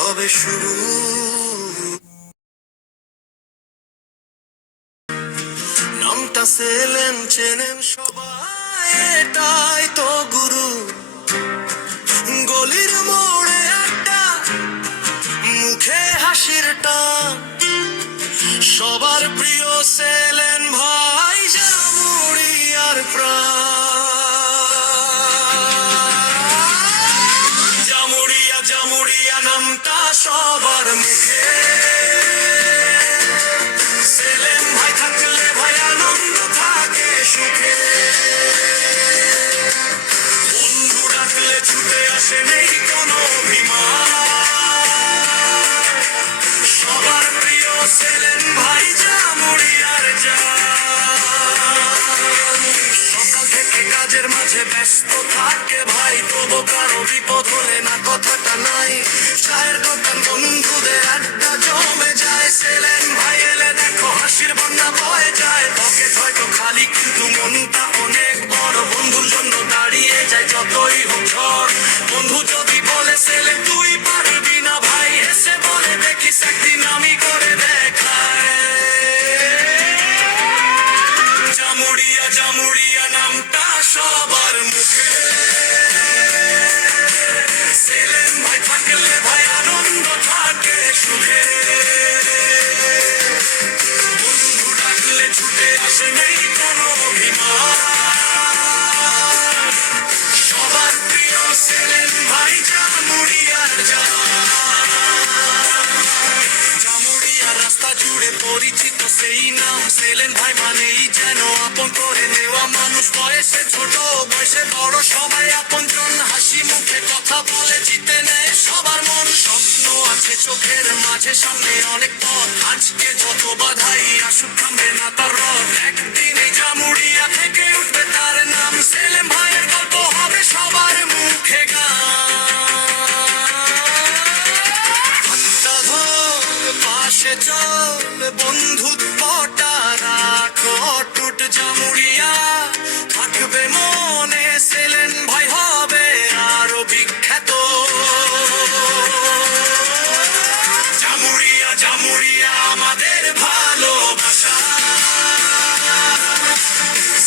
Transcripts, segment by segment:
হবে শুরু। নামটা সেলেন চেনেন সবাই, এটাই তো গুরু। গলির মোড়ে আড্ডা, মুখে হাসির টান, সবার প্রিয় সেলেন ভাই, জামুরিয়ার প্রাণ। জামুরিয়া জামুরিয়া নামটা সবার মুখে, সেলেন ভাই থাকলে ভাই আনন্দ থাকে সুখে। বন্ধু ডাকলে ছুটে আসে, নেই কোনো অভিমান, সবার প্রিয় সেলেন ভাই, জামুরিয়ার জান। সকাল থেকে কাজের মাঝে ব্যস্ত থাকে ভাই, তবু কারো বিপদ হলে না কথাটা নাই। চায়ের দোকান, বন্ধুদের আড্ডা জমে যায়, সেলেন ভাই এলে দেখো হাসির বন্যা বয়ে যায়। পকেট হয়তো খালি কিন্তু মনটা অনেক বড়, বন্ধুর জন্য দাঁড়িয়ে যায় যতই হোক ঝড়। বন্ধু যদি বলে সেলেন তুই পারবি না ভাই, হেসে বলে দেখিস একদিন আমি করে দেখায়। জামুরিয়া জামুরিয়া নামটা সবার মুখে, সেলেন ভাই থাকলে ভাই আনন্দ থাকে সুখে। বন্ধু ডাকলে ছুটে আসে, নেই কোনো অভিমান, সবার প্রিয় সেলেন ভাই, জামুরিয়ার জান। জামুরিয়ার রাস্তা জুড়ে পরিচিত সেই নাম, সেলেন ভাই মানেই যেন আপন করে নেওয়া মানুষ। বয়সে ছোট বয়সে বড় সবাই আপনজন, হাসি মুখে কথা বলে জিতে নেয় সবার মন। স্বপ্ন আছে চোখের মাঝে, সামনে অনেক পথ, আজকে যত বাধাই আসুক থামবে না তার রথ। একদিন এই জামুরিয়া থেকে উঠবে তার নাম, সেলেন ভাইয়ের গল্প হবে সবার মুখে গান। পাশে চল বন্ধুত্বটা রাখো অটুট, জামুরিয়া থাকবে মনে, সেলেন ভাই হবে আরো বিখ্যাত। জামুরিয়া জামুরিয়া আমাদের ভালোবাসা,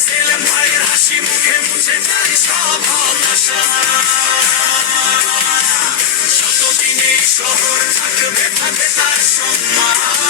সেলেন ভাইয়ের হাসি মুখে মুছে যায় সব হতাশা। শতদিন এই শহর থাকবে থাকবে তার সম্মান।